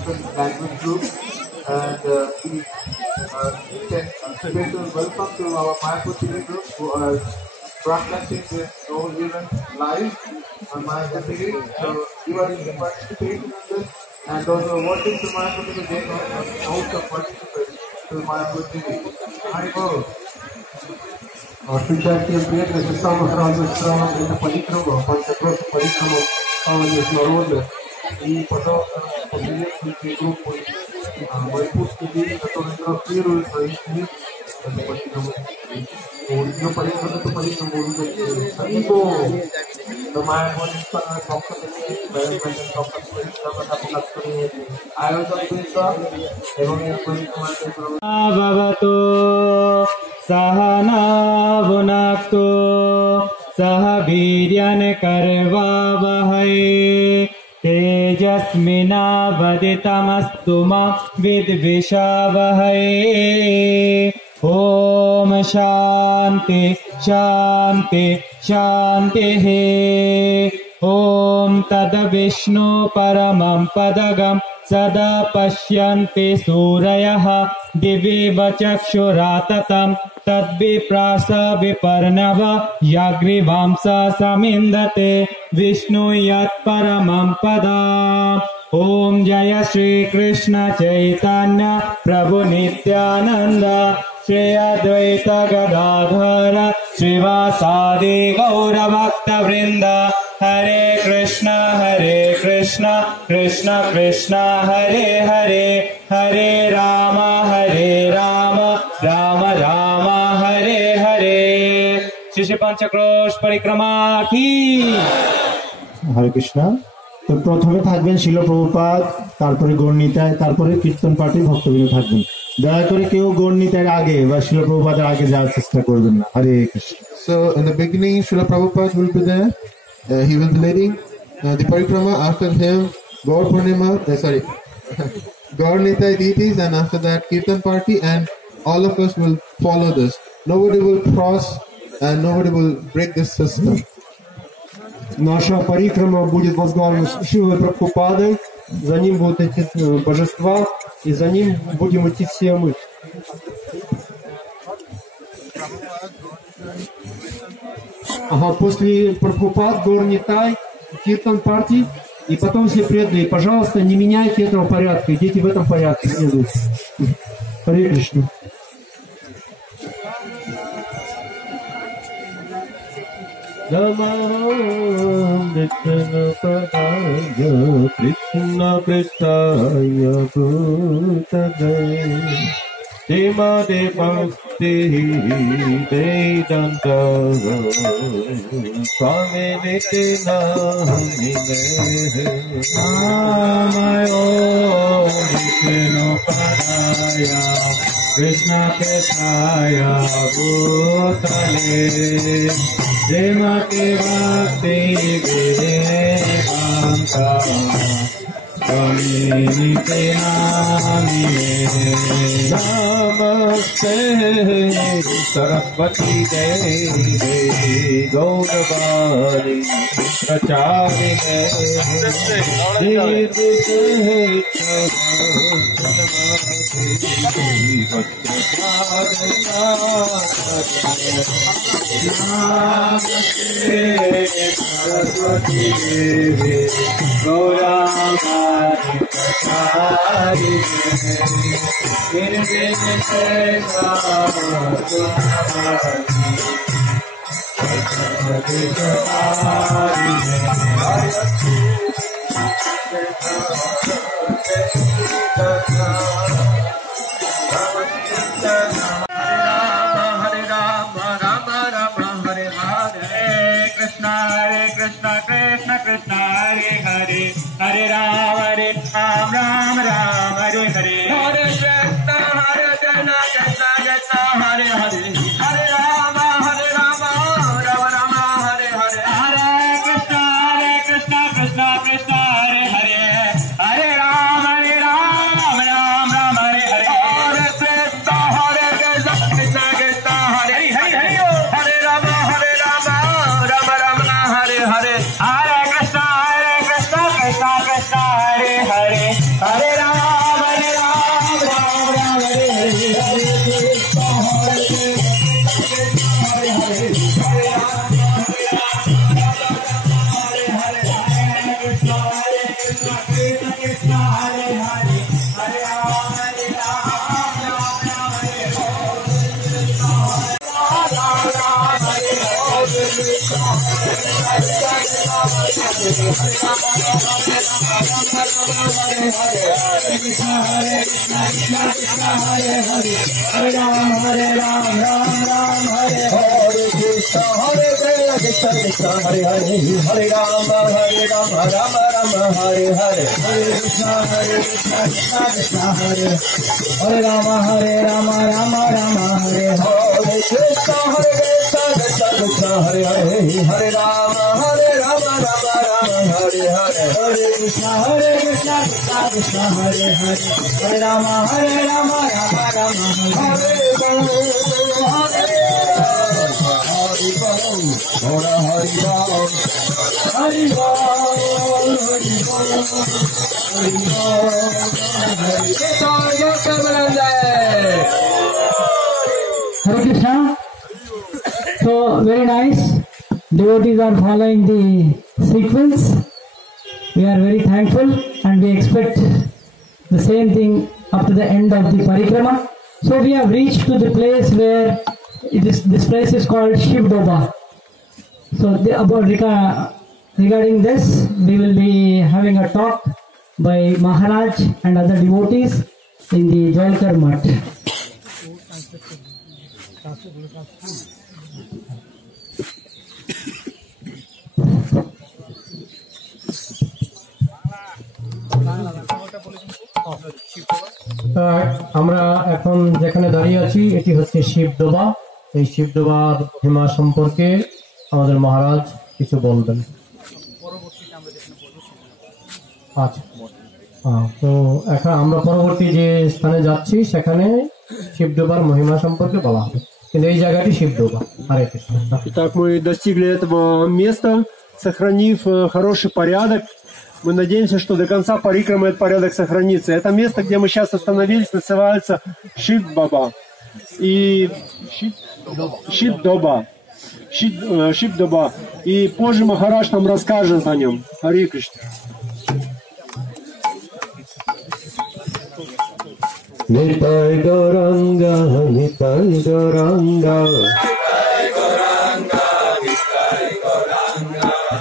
different language groups. And we extend a special welcome to our Mayapur TV group who are broadcasting this whole event live on Mayapur TV. So you are participating in this, and those who are watching to Mayapur TV, they are also participating to Mayapur TV. Hi, Bo. Встречайте приятных и самых разных стран, это политрума, просто политрума международных. И, пожалуйста, поприветствуйте группу Майпурский день, который транслирует на их мир. Это политрума. Ее политрума увидеть Сарибо, Домая Болиста, Bhavato Sahana Bhunaktu Saha Viryan Karvavahai Tejasmina Vaditamasthuma Vidvishavahai. Om Shanti Shanti Shanti. Om Tada Vishnu Paramam Padagam Sada Pashyanti Surayaha Diviva Chakshuratatam Tadviprasa Viparnava Yagrivamsa Samindate Vishnu Yat Paramam Pada. Om Jaya Shri Krishna Chaitanya Prabhu Nityananda Shri Advaita Gadadhara Srivasadi Gaura Bhakta Vrinda. Hare Krishna Krishna Krishna Hare Hare Hare Rama Rama Rama Hare Hare. Shri Panchakrosh Parikrama ki Hare Krishna. তো প্রথমে থাকবেন শিল প্রভুপাদ, তারপরে গৌরনীতায়, তারপরে কীর্তন party ভক্তবৃন্দ থাকবেন। দয়া করে কেউ গৌরনীতার আগে বা শিল প্রভুপাদের আগে যাওয়ার চেষ্টা করবেন না। হরে Krishna. So in the beginning, Srila Prabhupada will be there. He will be leading the parikrama. After him, Gaur Purnima, Gaur Nitai deities, and after that Kirtan party, and all of us will follow this. Nobody will cross and nobody will break this system. Наша парикрама будет возглавлена Шилой Прабхупадой, за ним будут эти божества, и за ним будем идти все мы. Ага, после Прабхупад, Гор-Нитай, Киртан партий, и потом все преданные. Пожалуйста, не меняйте этого порядка, идите в этом порядке, следуйте. Харе Кришна. Namo Krishna Padaya Krishna Prestaya Bhutale Dema Devakti Vedanta Swami Nityanamine Namayo Krishna Padaya Krishna Prestaya Bhutale Demate Bhakti Vedanta Swami Nityanamine Namaste Saraswati Devi Gaudavani Pracharine Saraswati Devi Gaudavani Krishna Krishna Krishna Hare Hare Hare Rama Rama Rama Hare Hare Hare Krishna Krishna Krishna Hare Hare Hare Rama Rama Rama Hare Hare Hare Krishna Krishna Krishna Hare Hare Hare Rama Rama Hare Hare Hare Krishna Krishna Krishna Hare Hare Hare Rama Rama Rama Hare Hare Hare Krishna Krishna Krishna Hare Hare Hare Rama Hare Krishna. So very nice. Devotees are following the sequence. We are very thankful and we expect the same thing up to the end of the parikrama. So we have reached to the place where this place is called Shiv Doba. So regarding this, we will be having a talk by Maharaj and other devotees in the Jalkar Mutt. আমরা এখন যেখানে দাঁড়িয়ে আছি এটি হচ্ছে শিবডোবা। এই শিবডোবার হিমা সম্পর্কে আমাদের মহারাজ কিছু বলবেন। আচ্ছা, তো এখন আমরা পরবর্তী যে স্থানে যাচ্ছি সেখানে শিবডোবার মহিমা সম্পর্কে বলা হবে, কিন্তু এই জায়গাটি শিবডোবা। হরে Krishna. Итак, мы достигли этого места, сохранив хороший порядок. Мы надеемся, что до конца парикрамы этот порядок сохранится. Это место, где мы сейчас остановились, называется Шиб-Баба. И Шиб-Доба. Шиб-Доба. И позже Махарадж нам расскажет о нем. Харе Кришна. Nitai Gauranga, Nitai Gauranga,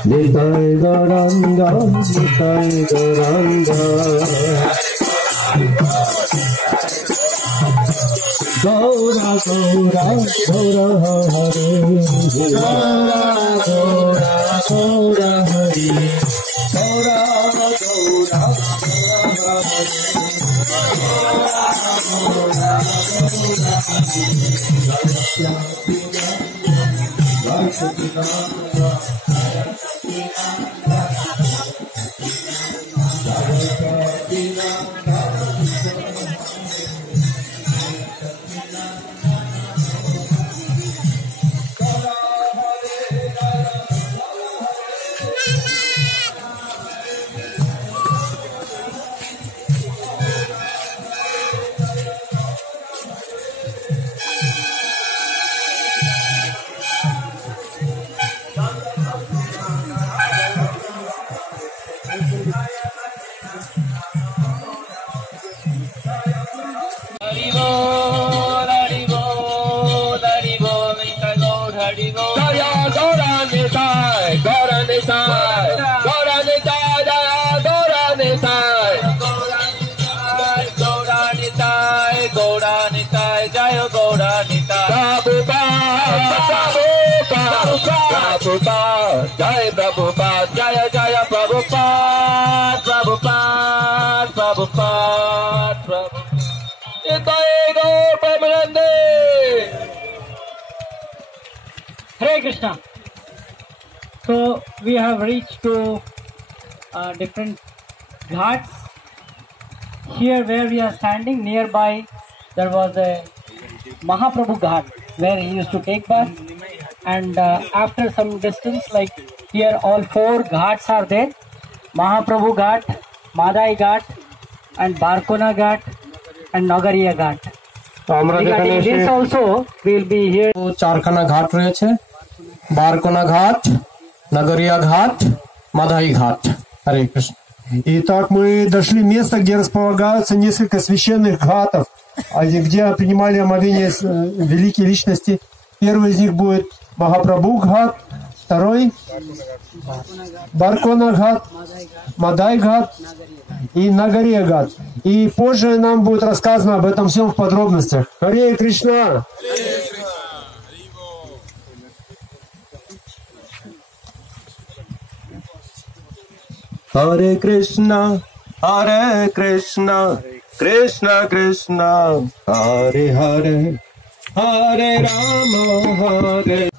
Nitai Gauranga, Nitai Gauranga, Gaura Gaura Gaura Hare, Gaura Gaura Gaura Hare, Gaura Gaura Gaura Hare. Jai Prabhupada, Jaya Jaya Prabhupada, Prabhupada, Prabhupada, Prabhupada. Jai Gaur Premanande. Hare Krishna. So we have reached to different ghats. Here where we are standing nearby, there was a Mahaprabhu Ghat where he used to take bath. And after some distance, like here all 4 ghats are there: Mahaprabhu Ghat, Madai Ghat, and Barkona Ghat, and Nagariya Ghat. Regarding this also, we will be here. 4খানা ঘাট রয়েছে: বারকোনা ঘাট, নাগরিয়া ঘাট, মাদাই ঘাট। হরে Krishna. Итак, мы дошли в место, где располагаются несколько священных ghатов, где принимали омовение великие личности. Первый из них будет Махапрабху Гхат, второй Баркона-Гhat, Мадай-Гhat и Нагаре-Гhat. И позже нам будет рассказано об этом всем в подробностях. Харе Кришна! Hare Krishna, Krishna Krishna, Hare Hare, Hare Rama, Hare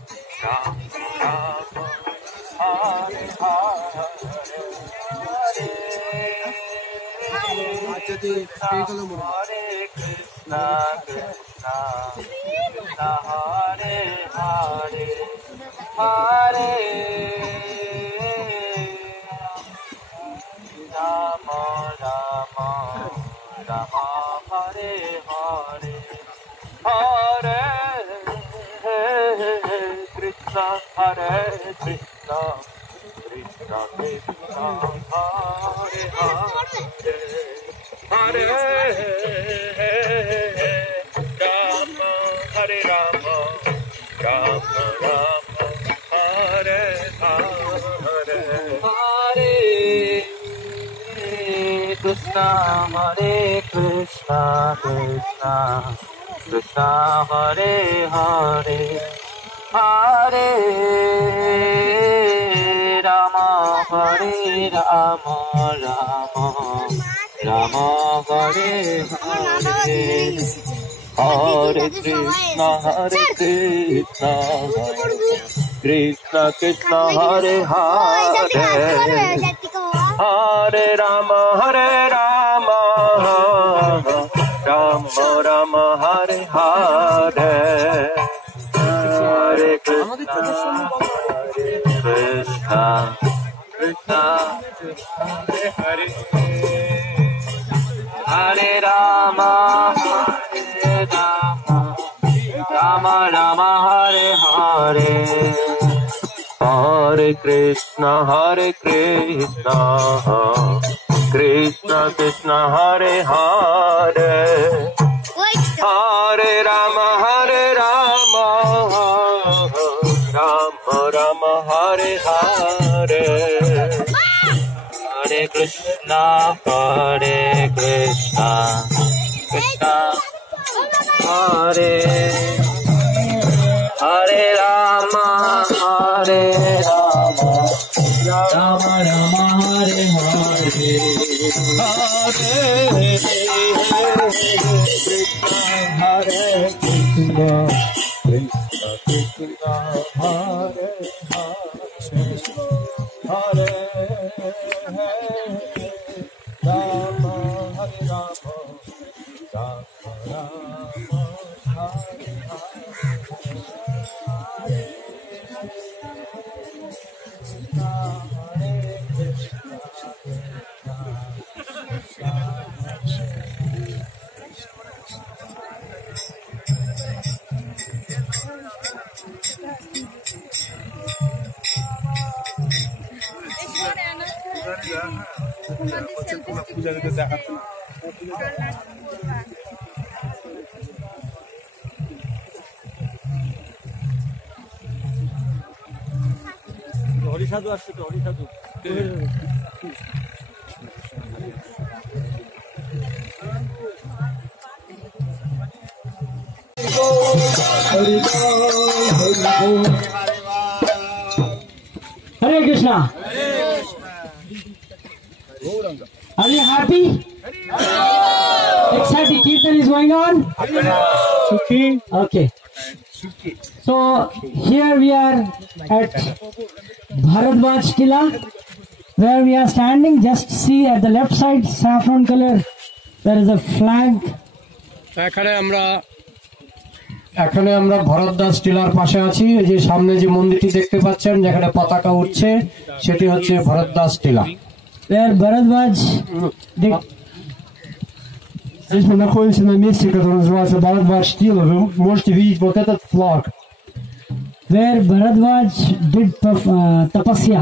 Krishna Krishna Hare Hare, Hare Rama, Rama Rama Hare Hare, Hare Krishna, Krishna Krishna Hare Hare, Hare Rama, Rama Rama Hare Hare, Hare Krishna, Krishna Krishna Hare Hare, Hare Rama, Rama Rama Hare Hare, Hare Krishna, Krishna Hare Hare Rama, Rama Rama Hare Hare, Hare Krishna, Krishna Krishna Hare Hare, Hare Rama, Rama হরিসাধু আসছে তো, হরিসাধু Hare Krishna. Are you happy? Exciting Kirtan is going on? Okay. So here we are at Bharadwaj Kila, where we are standing. Just see at the left side, saffron color, there is a flag. এখানে আমরা ভরতদাস tiller পাশে আছি। এই যে সামনে যে মন্দিরটি দেখতে পাচ্ছেন যেখানে পতাকা উঠছে সেটি হচ্ছে ভরতদাস টিলা। Where Bharadwaj did... Здесь мы находимся на месте, которое называется Бхарадвадж Тила. Вы можете видеть вот этот флаг. Where Bharadwaj did tapasya.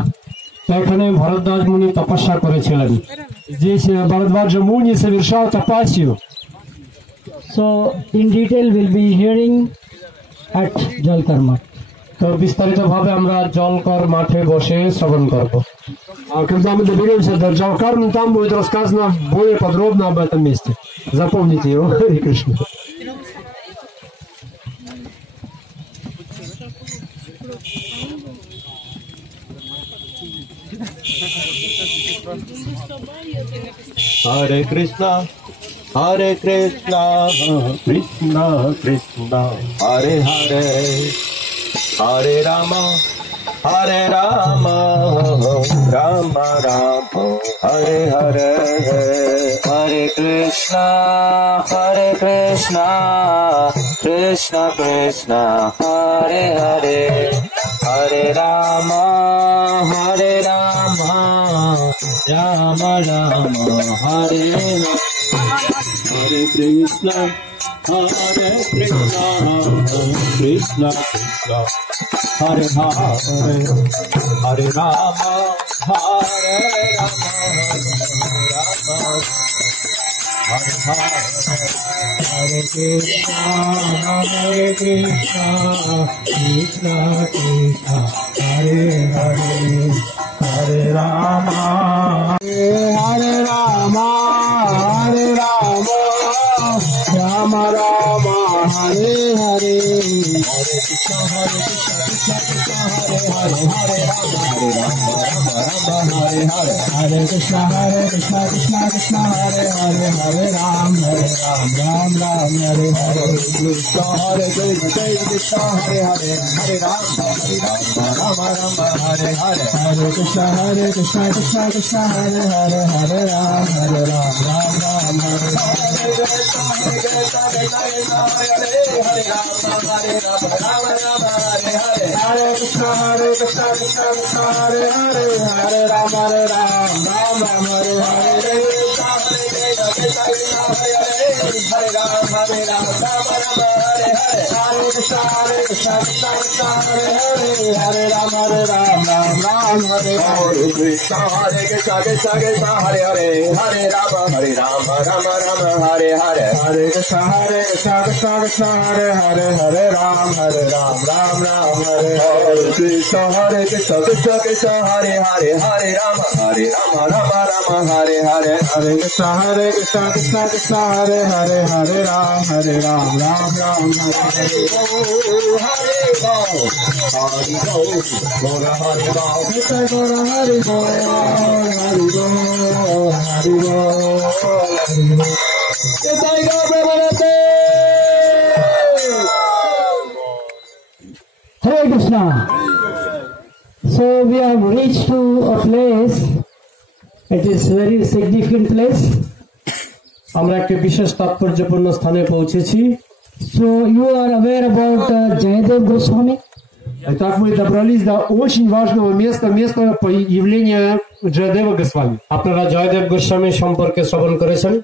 এখানে ভরতদাস মুনি তপস্যা করেছিলেন। Здесь Бхарадваджа Муни совершал тапасию. So in detail we'll be hearing at Jalkarmat. তো বিস্তারিতভাবে আমরা জলকর মাঠে বসে শ্রবণ করব। Когда мы доберемся до Джалкарны, там будет рассказано более подробно об этом месте. Запомните его, Харе Кришна. Hare Krishna, Hare Krishna, Krishna Krishna, Hare Hare, Hare Rama, Hare Rama, Rama Rama, Hare Hare, Hare Krishna, Hare Krishna, Krishna Krishna, Hare Hare, Hare Rama, Hare Rama, Rama Rama, Hare Hare, Hare Krishna, Hare Krishna, Krishna Krishna, Hare Hare, Hare Rama, Hare Rama, Rama Hare Hare, Hare Krishna, Hare Krishna, Krishna Krishna, Hare Hare, Hare Rama, Hare Rama, Hare Rama, Rama Rama, Hare Hare, Hare Krishna, Krishna Krishna, Hare Hare, Hare Rama, Hare Rama, Hare Krishna, Krishna Krishna, Hare Hare, Hare Ram, Ram Ram, Hare Hare, Krishna, Hare Krishna, Hare Hare, Hare Ram, Rama Rama, Hare Hare, Hare Krishna, Krishna Krishna, Hare Hare, Hare Ram, Ram Ram, Hare Hare Krishna, Krishna Krishna, Hare Hare, Hare Ram, Ram Ram, Hare Hare, Hare Ram, Hare Ram, Rama Rama, Hare Hare, Hare Krishna, Krishna Krishna, Hare Hare, Hare Ram, Ram Ram, Hare Hare, Krishna, Krishna Krishna, Hare Hare, Hare Rama, Rama Rama, Hare Hare, Hare Krishna, Krishna Krishna, Hare Hare, Hare Ram, Ram Ram, Hare Hare, Krishna, Krishna Krishna, Hare Hare, Hare Rama, Rama Rama, Hare Hare, Hare Krishna, Krishna Krishna, Hare Hare, Hare Ram, Ram Ram, Hare Hare, Hare Go, Hare Go, Gora Hare Go, Krishna Gora Hare Go, Hare Go, Hare Go, Hare Go. Jai Go Prabhupada. Hare Krishna. So we have reached to a place. It is very significant place. আমরা একটি বিশেষ তাৎপর্যপূর্ণ স্থানে পৌঁছেছি। So you are aware about Jayadev Goswami? Итак, мы добрались до очень важного места появления Джаядева Госвами. আপনারা জয়দেব গোস্বামী সম্পর্কে শ্রবণ করেছেন?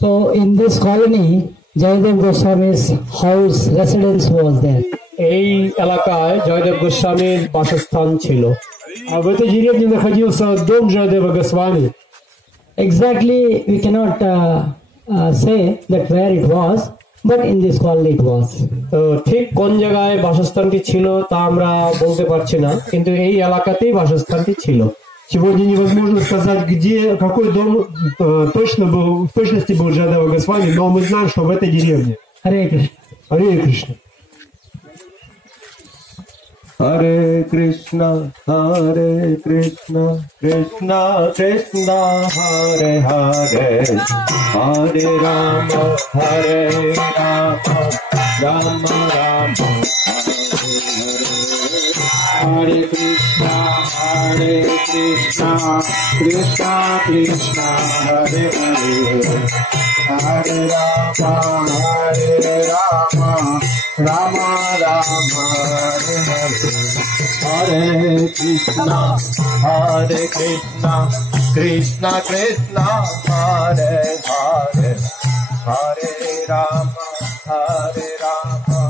So in this colony, Jayadev Goswami's house residence was there. এই এলাকায় জয়দেব গোস্বামীর বাসস্থান ছিল। А в этой деревне находился дом Джаядева Госвами. Exactly, we cannot say that where it was, but in this colony it was. তো ঠিক কোন জায়গায় বাসস্থানটি ছিল তা আমরা বলতে পারছি না, কিন্তু এই এলাকাতেই বাসস্থানটি ছিল। Сегодня невозможно сказать, где, какой дом в точности был Джаядева Госвами, но мы знаем, что в этой деревне. Hare Krishna. Hare Krishna. Hare Krishna, Hare Krishna, Krishna Krishna, Hare Hare, Hare Rama, Hare Rama, Rama Rama, Hare Krishna, Hare Krishna, Krishna Krishna, Hare Hare, Hare Rama, Hare Rama, Rama Rama, Hare Hare, Hare Krishna, Hare Krishna, Krishna Krishna, Hare Hare, Hare Rama, Hare Rama,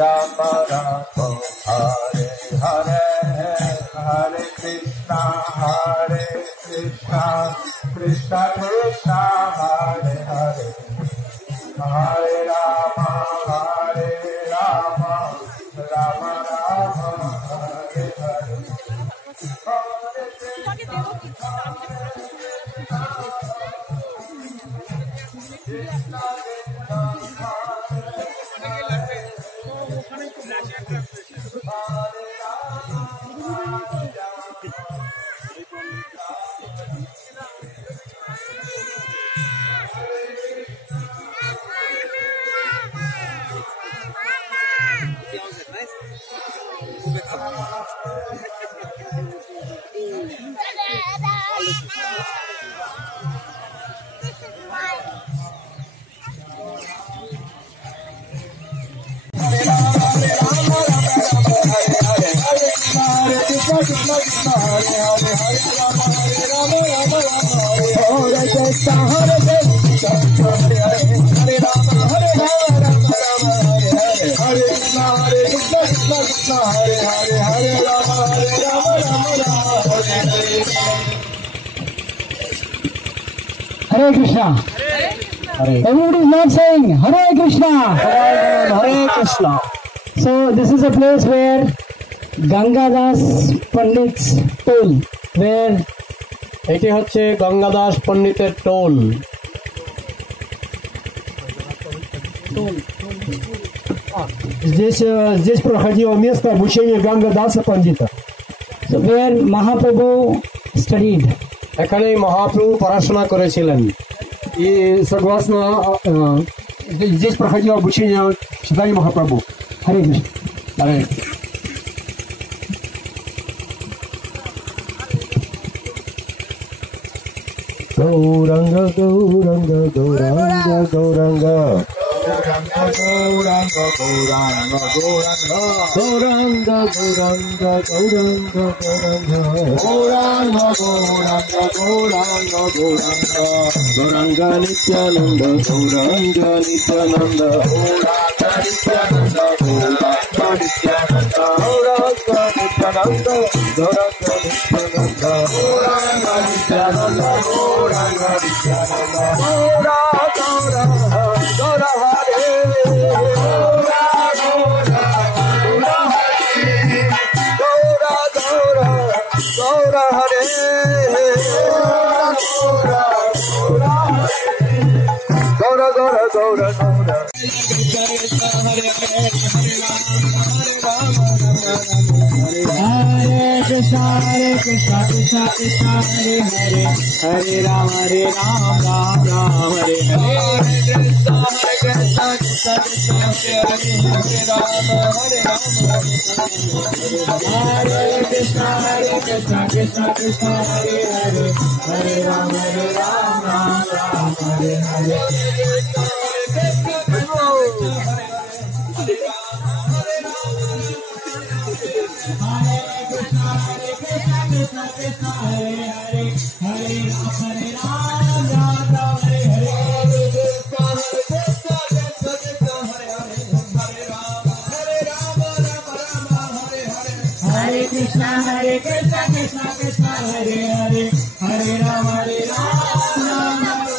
Rama Rama, Hare Hare, Hare Krishna, Hare Krishna, Krishna Krishna, Hare Hare, Hare Rama, Hare Rama, Rama Rama, Hare Krishna. Everybody is not saying Hare Krishna. Hare Krishna. So this is a place where Gangadas Pandit's toll, where এটি হচ্ছে গঙ্গাদাস পণ্ডিতের toll. Здесь проходило место обучения Гангадаса пандита. So where Mahaprabhu studied. এখানেই মহাপ্রভু পড়াশোনা করেছিলেন। И согласно здесь проходило обучение Чайтанья Махапрабху. Hare Krishna. Hare. Gauranga, Gauranga, Gauranga, Gauranga. Gauranga, Gauranga, Gauranga, Gauranga, Gauranga, Gauranga, Gauranga, Gauranga, Gauranga, Gauranga, Nityananda, Gauranga, Nityananda, Gauranga, Nityananda, Gauranga, Nityananda, Gauranga, Nityananda, Gauranga, Nityananda, Gauranga, Nityananda, Gauranga, Nityananda, Gaura, Gaura, Gaura Hare, Gaura, Gaura, Gaura Hare, Gaura, Gaura, Gaura Hare, Gaura, Gaura, Gaura, Gaura. Hare Krishna, Krishna Krishna, Hare Hare, Hare Rama, Ram Ram, Hare Hare. Hare Krishna, Krishna Krishna, Hare Rama, Hare Krishna, Krishna Krishna, Hare Hare, Hare Rama, Ram Ram, Hare Hare. Hare Krishna, Krishna Krishna, Hare Hare, Hare Rama, Ram Ram, Hare Hare. Hare Krishna, Krishna Krishna, Hare Hare, Hare Rama, Ram Ram, Hare Hare.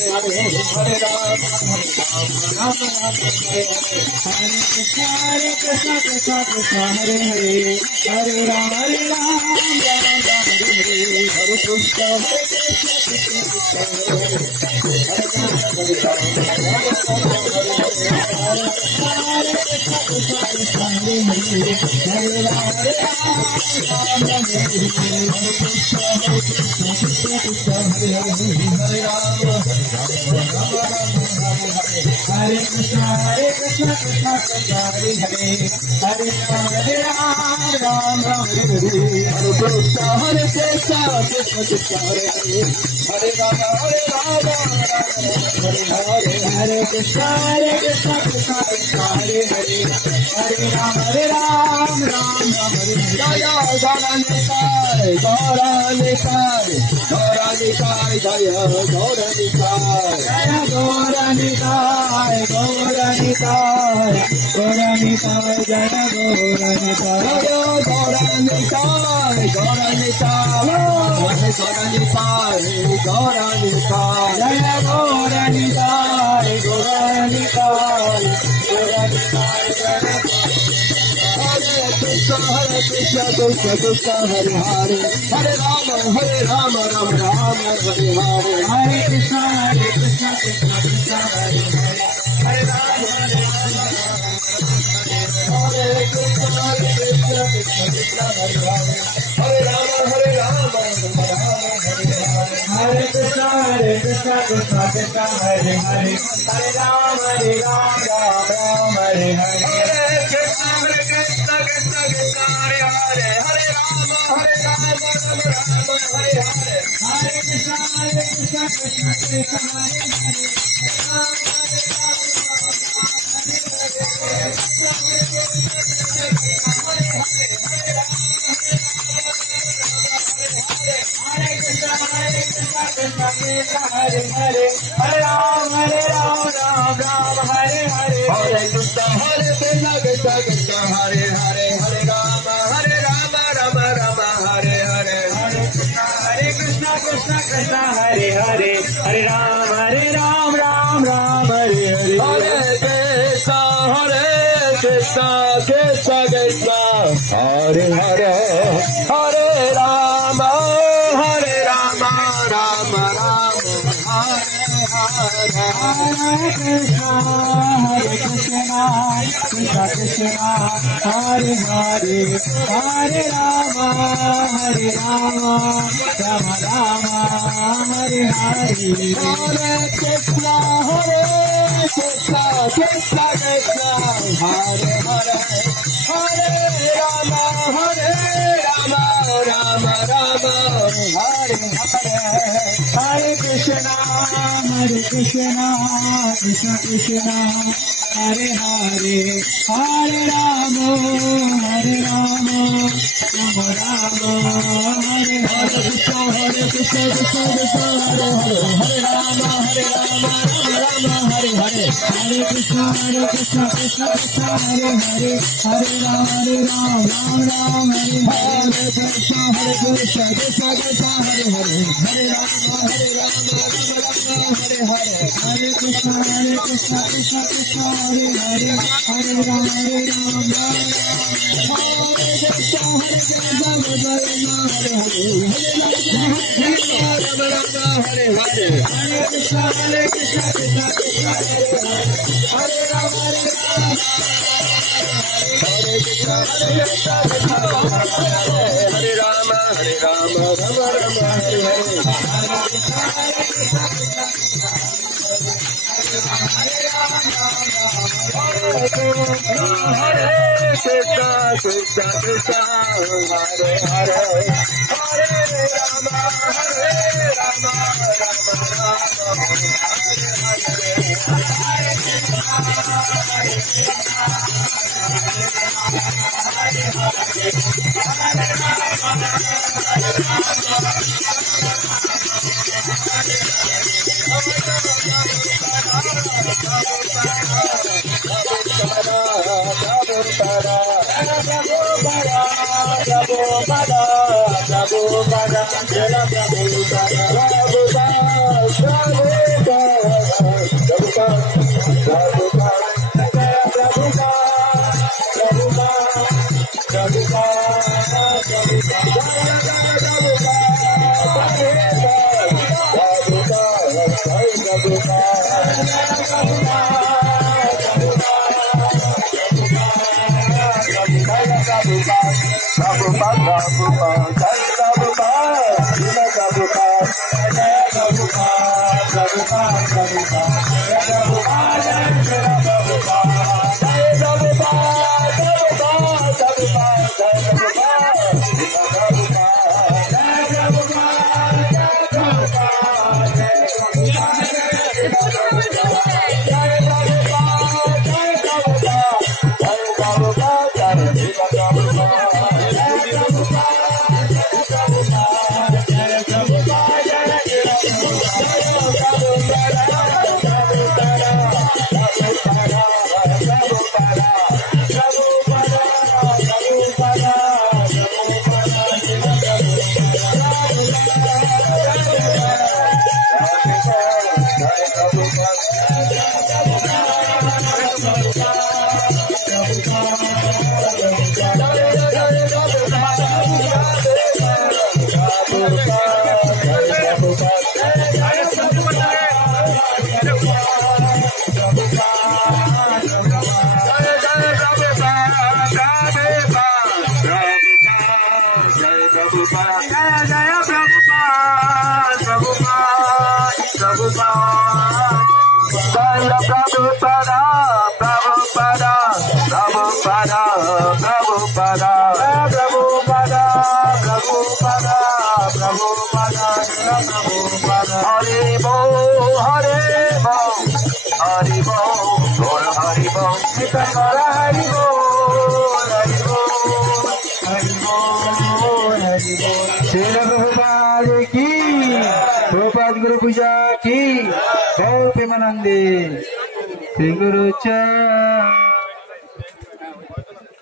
Prabhu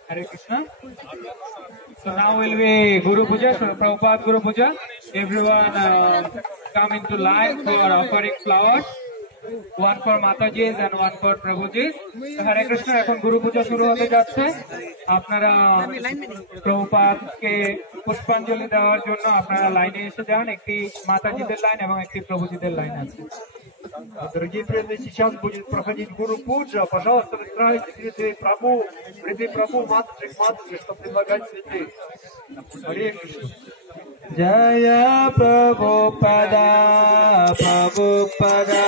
Hare Krishna. So now will be Guru Puja, Prabhupada Guru Puja. Everyone come into line for offering flowers. One for Mataji's and one for Prabhuji's. So Hare Krishna, এখন গুরু পূজা শুরু হতে যাচ্ছে। আপনারা প্রভুপাদকে পুষ্পাঞ্জলি দেওয়ার জন্য আপনারা লাইনে এসে যান। একটি মাতাজিদের লাইন এবং একটি প্রভুজিদের লাইন আছে। Дорогие преданные, сейчас будет проходить Гуру Пуджа. Пожалуйста, выстраивайте ряды Прабhu, матушек, чтобы предлагать цветы. Харе Кришна. Jaya Prabhupada, Prabhupada,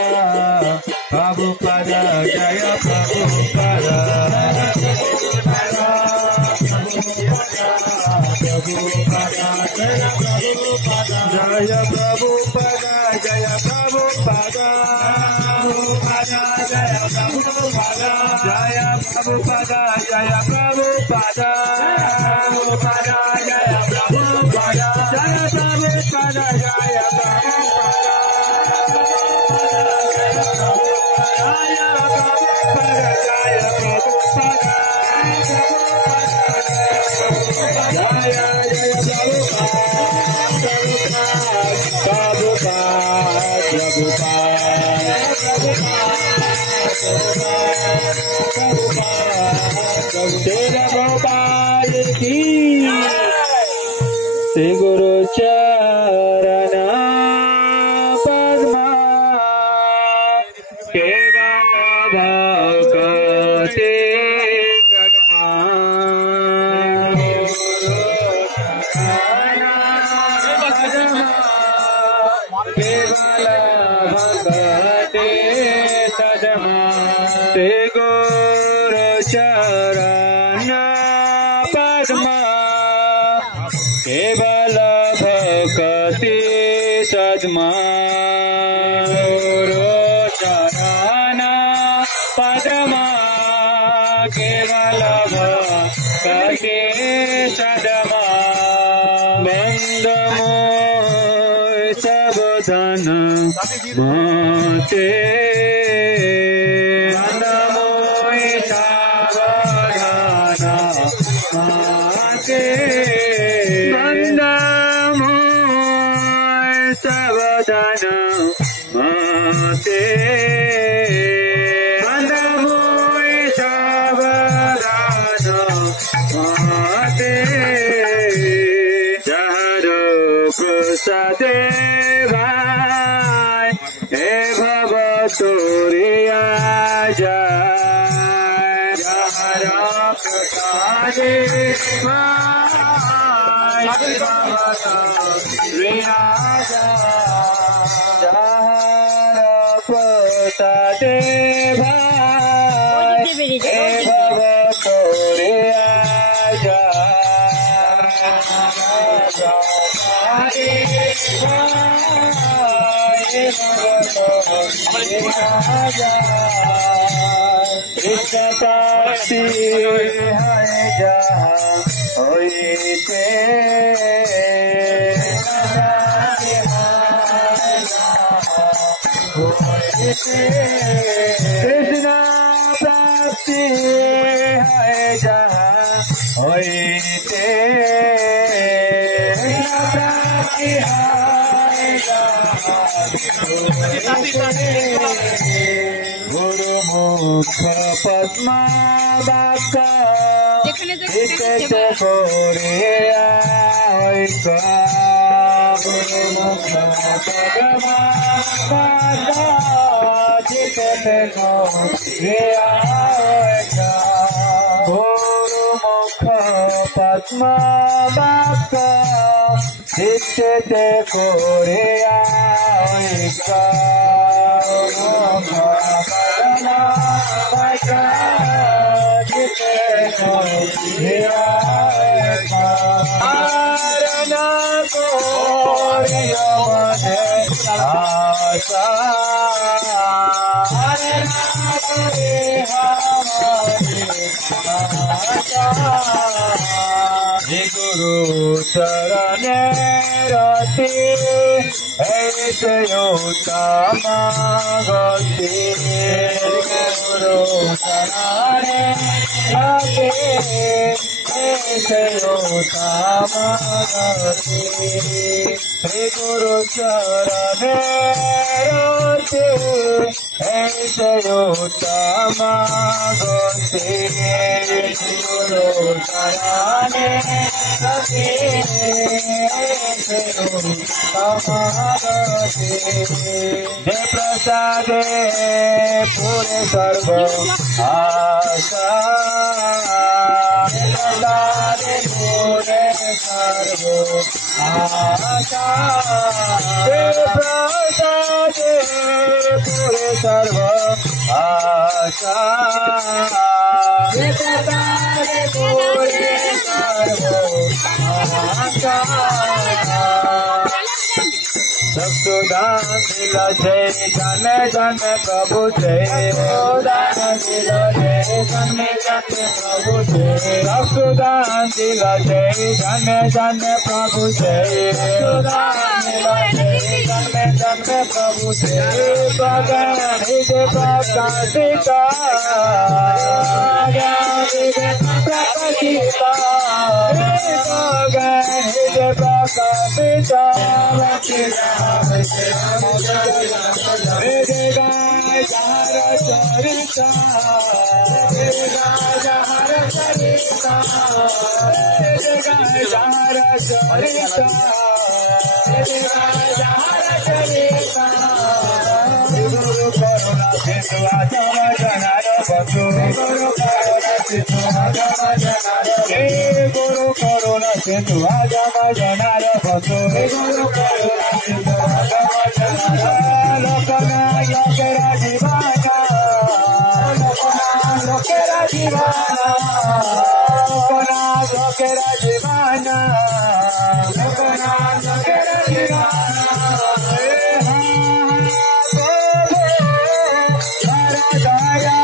Prabhupada, Jaya Prabhupada. Jaya Prabhupada, Jaya Prabhupada, Jaya Prabhupada, Jaya Prabhupada, Jaya Prabhupada, Jaya Prabhupada, Jaya Prabhupada, Jaya Sri Guru Charana Padma Kevala Bhakti Kadma Kevala Bhakti Kadma Sri Guru Charana Padma Kevala Bhakti Sadma Guru Charana Padma Kevala Bhakti Sadma Bandamoy Sabadana Mate Bandamoy Sabadana Mate Bandamoy Sabadana Mate Bandamoy Sabadana Mate Jaro Prasade Bhai E Bhavato Korea जय जहरा प्रसादे रिया जहरा प्रसादे भाई भव Korea कृष्णपाती है जहाँ होइते कृष्ण प्राप्ति है जहाँ होइते गुरु मुख पद्मावाका गुरु मुख पद्मावाका Chitte Korea Oika Chitte Korea Oika Arana Korea Mane Asa Arana Korea Mane Guru Sarane Rati Aise Uttama Gati Guru Sarane Rati Aise Uttama Gati Guru Sarane Rati Aise Uttama Gati Guru Sarane जय प्रसादे पूरे सर्व आशा प्रसादे पूरे सर्व आशा जय प्रसादे पूरे सर्व आशा जय प्रसादे पूरे Saksudan dila jai jane jane Prabhu jai Saksudan dila jai jane jane Prabhu jai Saksudan dila jai jane jane Prabhu jai Saksudan dila jai jane jane Prabhu jai Bhagan hide prakashita Bhagan hide prakashita Bhagan hide prakashita Vedega Jahara Charita Vedega Jahara Charita Vedega Jahara Charita Vedega Jahara Charita Guru Karuna Sindhu Ajama Janara Batu Guru Karuna Sindhu Ajama Janara Guru Karuna Sindhu Ajama Janara Batu Guru Karuna Sindhu Ajama Janara Lokana Lokera Jivana Lokana Lokera Jivana Lokana Lokera Jivana Lokana Lokera Jivana Hara Daya